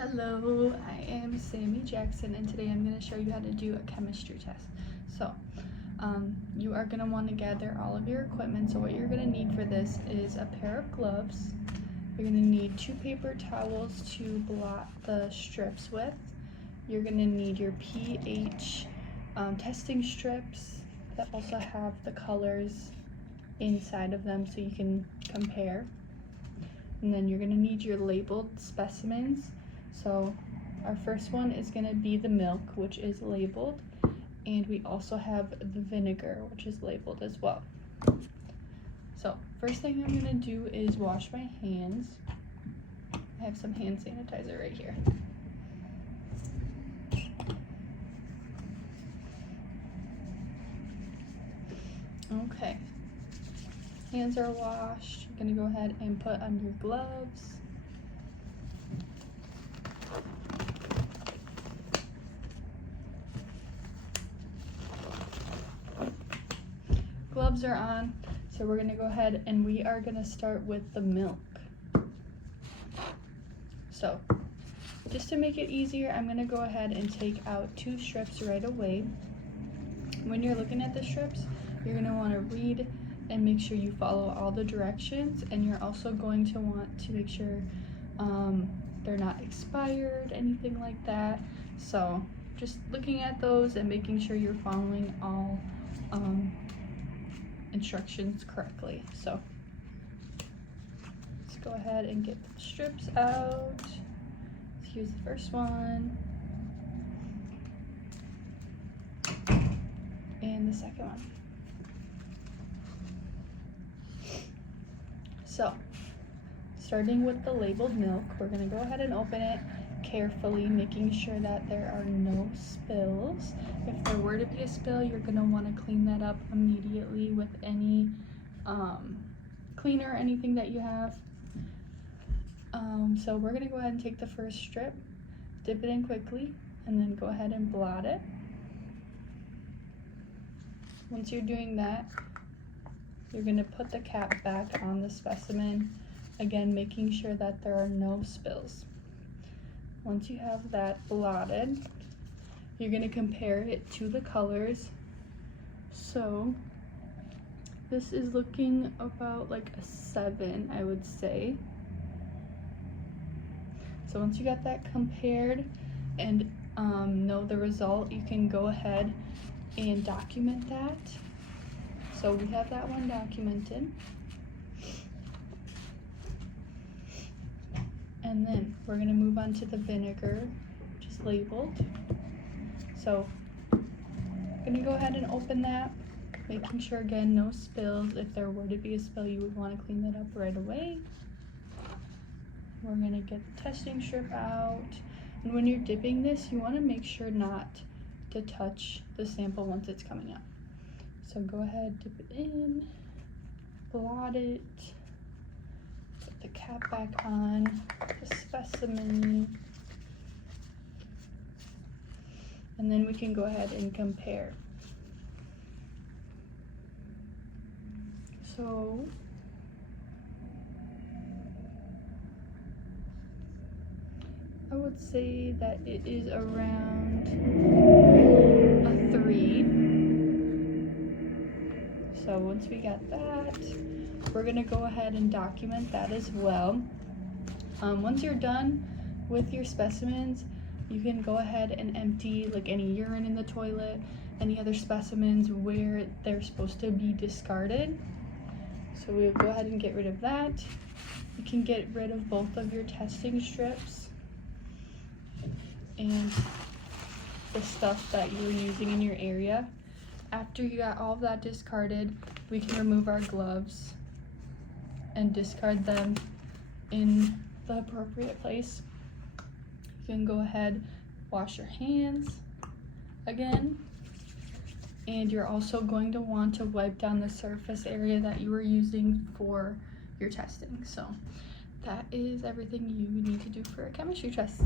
Hello, I am Sammy Jackson, and today I'm going to show you how to do a chemistry test. So, you are going to want to gather all of your equipment. So what you're going to need for this is a pair of gloves. You're going to need 2 paper towels to blot the strips with. You're going to need your pH testing strips that also have the colors inside of them so you can compare. And then you're going to need your labeled specimens. So our first one is going to be the milk, which is labeled, and we also have the vinegar, which is labeled as well. So first thing I'm going to do is wash my hands. I have some hand sanitizer right here. Okay, hands are washed. You're going to go ahead and put on your gloves. Gloves are on, so we're going to go ahead and we are going to start with the milk. So just to make it easier, I'm going to go ahead and take out 2 strips right away. When you're looking at the strips, you're going to want to read and make sure you follow all the directions, and you're also going to want to make sure they're not expired, anything like that. So just looking at those and making sure you're following all instructions correctly. So let's go ahead and get the strips out. Let's use the first one and the second one. So starting with the labeled milk, we're going to go ahead and open it carefully, making sure that there are no spills. If there were to be a spill, you're going to want to clean that up immediately with any cleaner or anything that you have. So we're going to go ahead and take the first strip, dip it in quickly, and then go ahead and blot it. Once you're doing that, you're going to put the cap back on the specimen, again making sure that there are no spills. Once you have that blotted, you're going to compare it to the colors. So this is looking about like a 7, I would say. So once you got that compared and know the result, you can go ahead and document that. So we have that one documented. And then we're going to move on to the vinegar, which is labeled. So I'm going to go ahead and open that, making sure again no spills. If there were to be a spill, you would want to clean that up right away. We're going to get the testing strip out. And when you're dipping this, you want to make sure not to touch the sample once it's coming out. So go ahead, dip it in, blot it, put the cap back on the specimen, and then we can go ahead and compare. So I would say that it is around a 3. So once we got that, we're going to go ahead and document that as well. Once you're done with your specimens, you can go ahead and empty like any urine in the toilet, any other specimens where they're supposed to be discarded. So we'll go ahead and get rid of that. You can get rid of both of your testing strips and the stuff that you were using in your area. After you got all of that discarded, we can remove our gloves and discard them in the appropriate place. You can go ahead, wash your hands again, and you're also going to want to wipe down the surface area that you were using for your testing. So that is everything you need to do for a chemistry test.